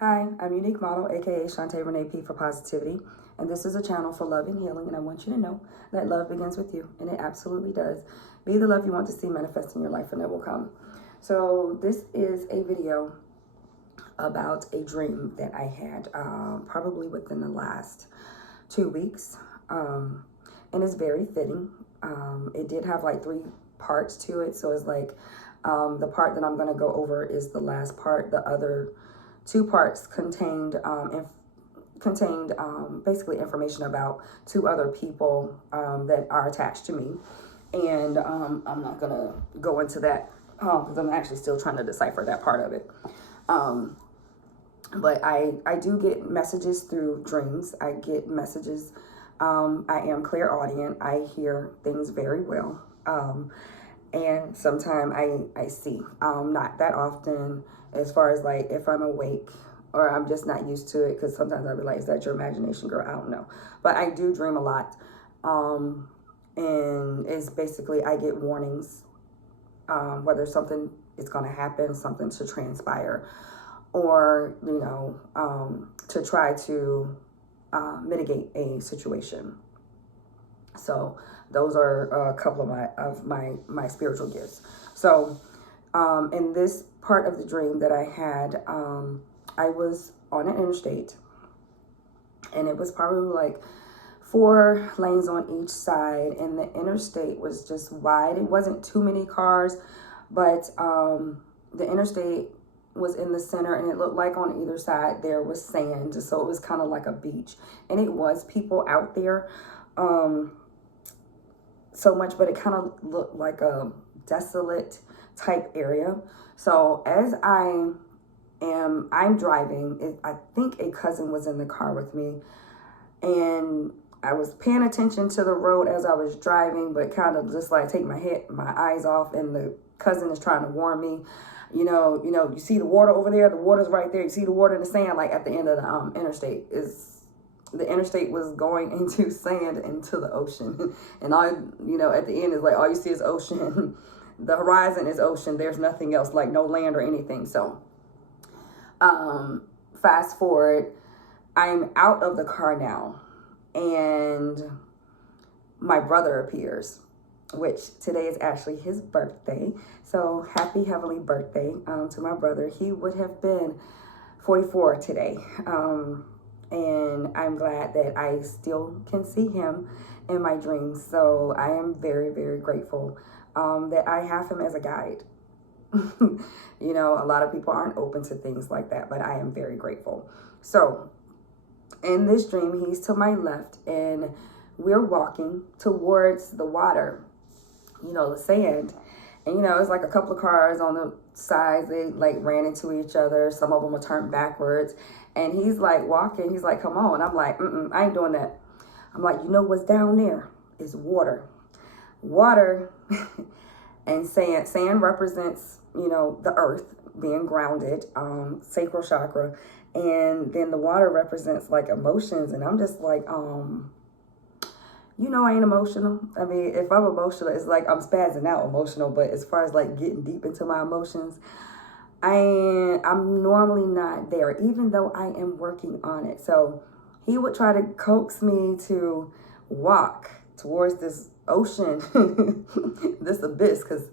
Hi, I'm Unique Model, aka Shantae Renee P for Positivity, and this is a channel for love and healing, and I want you to know that love begins with you, and it absolutely does. Be the love you want to see manifest in your life, and it will come. So this is a video about a dream that I had probably within the last 2 weeks, and it's very fitting. It did have like 3 parts to it, so it's like the part that I'm going to go over is the last part. The other 2 parts contained basically information about 2 other people that are attached to me, and I'm not gonna go into that because I'm actually still trying to decipher that part of it. But I do get messages through dreams. I get messages. I am clairaudient. I hear things very well. And sometimes I see, not that often, as far as like if I'm awake or I'm just not used to it, because sometimes I'll be like, is that your imagination, girl? I don't know. But I do dream a lot. And it's basically, I get warnings, whether something is going to happen, something to transpire, or, to try to mitigate a situation. So those are a couple of my spiritual gifts. So in this part of the dream that I had, I was on an interstate, and it was probably like 4 lanes on each side, and the interstate was just wide. It wasn't too many cars, but the interstate was in the center, and it looked like on either side there was sand, so it was kind of like a beach, and it was people out there so much, but it kind of looked like a desolate type area. So as I'm driving, I think a cousin was in the car with me, and I was paying attention to the road as I was driving, but kind of just like take my eyes off, and the cousin is trying to warn me, you see the water over there, the water's right there, you see the water in the sand, like at the end of the interstate. The interstate was going into sand, into the ocean. And at the end is like, all you see is ocean. The horizon is ocean. There's nothing else, like no land or anything. So fast forward, I'm out of the car now, and my brother appears, which today is actually his birthday. So happy heavenly birthday to my brother. He would have been 44 today. And I'm glad that I still can see him in my dreams. So I am very, very grateful that I have him as a guide. A lot of people aren't open to things like that, but I am very grateful. So in this dream, he's to my left, and we're walking towards the water, the sand. And, it's like a couple of cars on the sides. They like ran into each other. Some of them were turned backwards. And he's like walking. He's like, come on. I'm like, I ain't doing that. I'm like, what's down there is water. Water and sand. Sand represents, the earth being grounded, sacral chakra. And then the water represents like emotions. And I'm just like, I ain't emotional. I mean, if I'm emotional, it's like I'm spazzing out emotional. But as far as like getting deep into my emotions, I'm normally not there, even though I am working on it. So he would try to coax me to walk towards this ocean, this abyss, because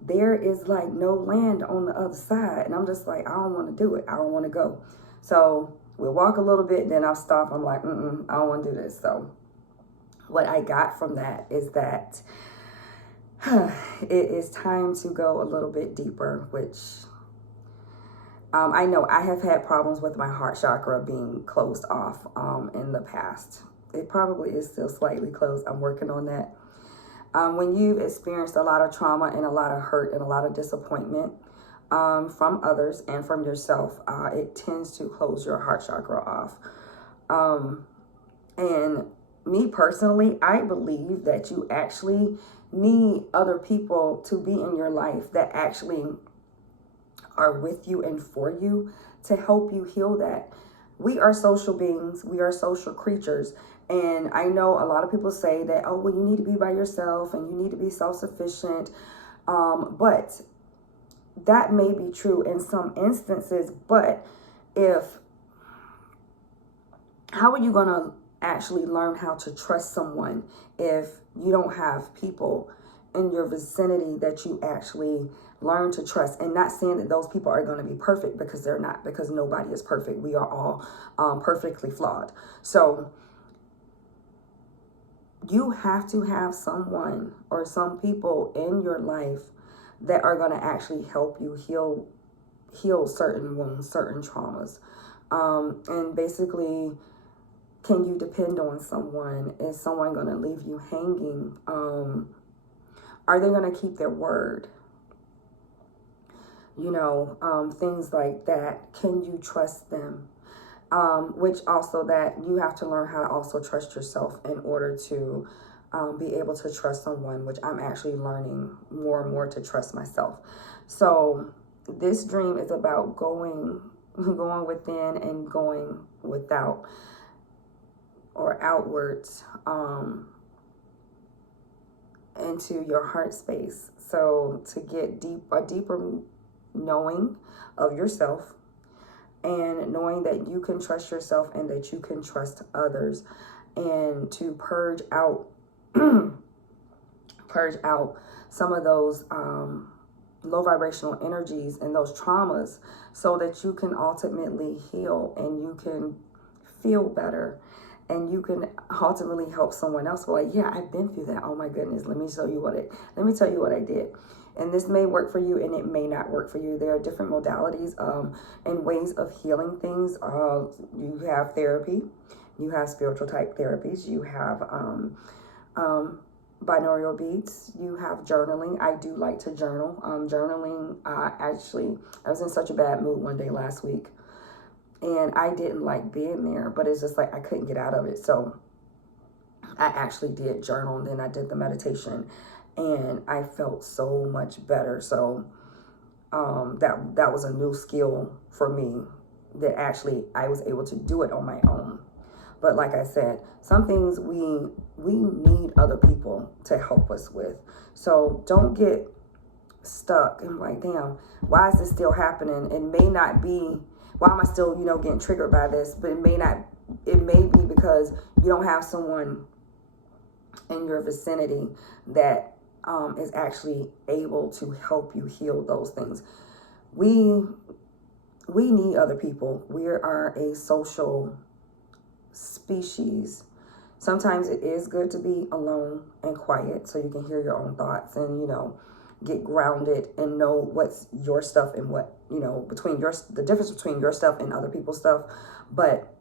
there is like no land on the other side. And I'm just like, I don't want to do it. I don't want to go. So we'll walk a little bit, then I'll stop. I'm like, I don't want to do this. So what I got from that is that it is time to go a little bit deeper, which I know I have had problems with my heart chakra being closed off in the past. It probably is still slightly closed. I'm working on that. When you've experienced a lot of trauma and a lot of hurt and a lot of disappointment from others and from yourself, it tends to close your heart chakra off. And me personally, I believe that you actually need other people to be in your life that actually are with you and for you to help you heal that. We are social beings. We are social creatures. And I know a lot of people say that, oh, well, you need to be by yourself and you need to be self-sufficient. But that may be true in some instances, but how are you going to actually learn how to trust someone if you don't have people in your vicinity that you actually learn to trust? And not saying that those people are going to be perfect, because they're not, because nobody is perfect. We are all perfectly flawed. So you have to have someone or some people in your life that are going to actually help you heal certain wounds, certain traumas. And basically, can you depend on someone? Is someone going to leave you hanging? Are they going to keep their word? You know, things like that. Can you trust them? Which also that you have to learn how to also trust yourself in order to be able to trust someone, which I'm actually learning more and more to trust myself. So this dream is about going within and going without, or outwards, into your heart space. So to get a deeper knowing of yourself, and knowing that you can trust yourself and that you can trust others, and to purge out some of those low vibrational energies and those traumas, so that you can ultimately heal and you can feel better, and you can ultimately help someone else. Well, like, yeah, I've been through that. Oh my goodness, let me tell you what I did. And this may work for you and it may not work for you. There are different modalities and ways of healing things. You have therapy, you have spiritual type therapies, you have binaural beats, you have journaling. I do like to journal. Journaling, actually, I was in such a bad mood one day last week, and I didn't like being there, but it's just like I couldn't get out of it. So I actually did journal, and then I did the meditation, and I felt so much better. So that was a new skill for me, that actually I was able to do it on my own. But like I said, some things we need other people to help us with. So don't get stuck and like, damn, why is this still happening? It may not be, why am I still, getting triggered by this? But it may be because you don't have someone in your vicinity that is actually able to help you heal those things. We need other people. We are a social species. Sometimes it is good to be alone and quiet so you can hear your own thoughts and, get grounded and know what's your stuff and what, the difference between your stuff and other people's stuff. But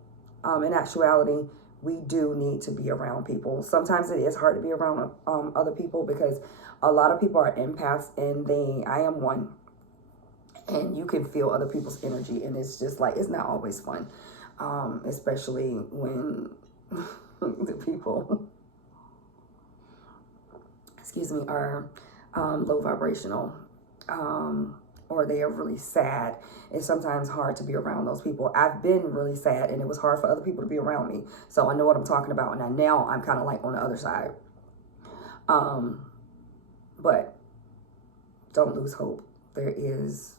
in actuality, we do need to be around people. Sometimes it is hard to be around other people because a lot of people are empaths, and I am one, and you can feel other people's energy, and it's just like, it's not always fun, especially when the people, are low vibrational, or they are really sad. It's sometimes hard to be around those people. I've been really sad, and it was hard for other people to be around me. So I know what I'm talking about. And now I'm kind of like on the other side. But don't lose hope. There is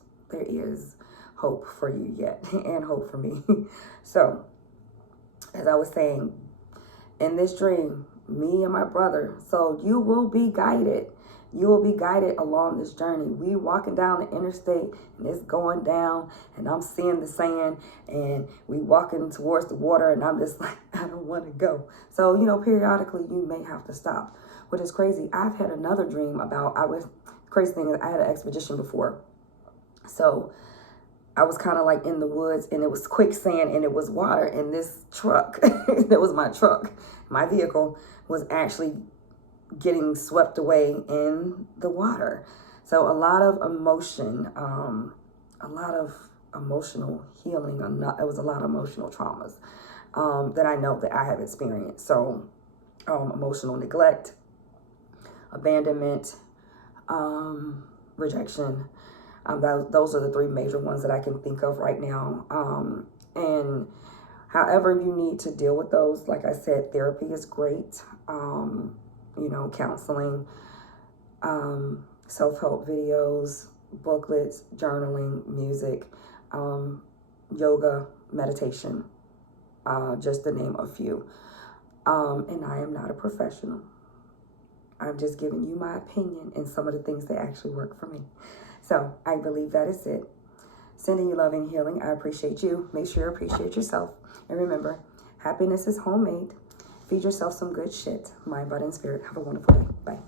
hope for you yet, and hope for me. So, as I was saying, in this dream, me and my brother, so you will be guided. You will be guided along this journey. We walking down the interstate, and it's going down, and I'm seeing the sand, and we walking towards the water, and I'm just like, I don't want to go. So, periodically you may have to stop, which is crazy. I've had another dream about, crazy thing is I had an expedition before. So I was kind of like in the woods, and it was quicksand, and it was water, and this truck, that was my truck, my vehicle, was actually getting swept away in the water. So a lot of emotion, a lot of emotional healing. It was a lot of emotional traumas that I know that I have experienced. So emotional neglect, abandonment, rejection. Those are the three major ones that I can think of right now. And however you need to deal with those, like I said, therapy is great. Counseling, self-help videos, booklets, journaling, music, yoga, meditation, just to name a few. And I am not a professional. I'm just giving you my opinion and some of the things that actually work for me. So I believe that is it. Sending you love and healing. I appreciate you. Make sure you appreciate yourself. And remember, happiness is homemade. Feed yourself some good shit. Mind, body, and spirit. Have a wonderful day. Bye.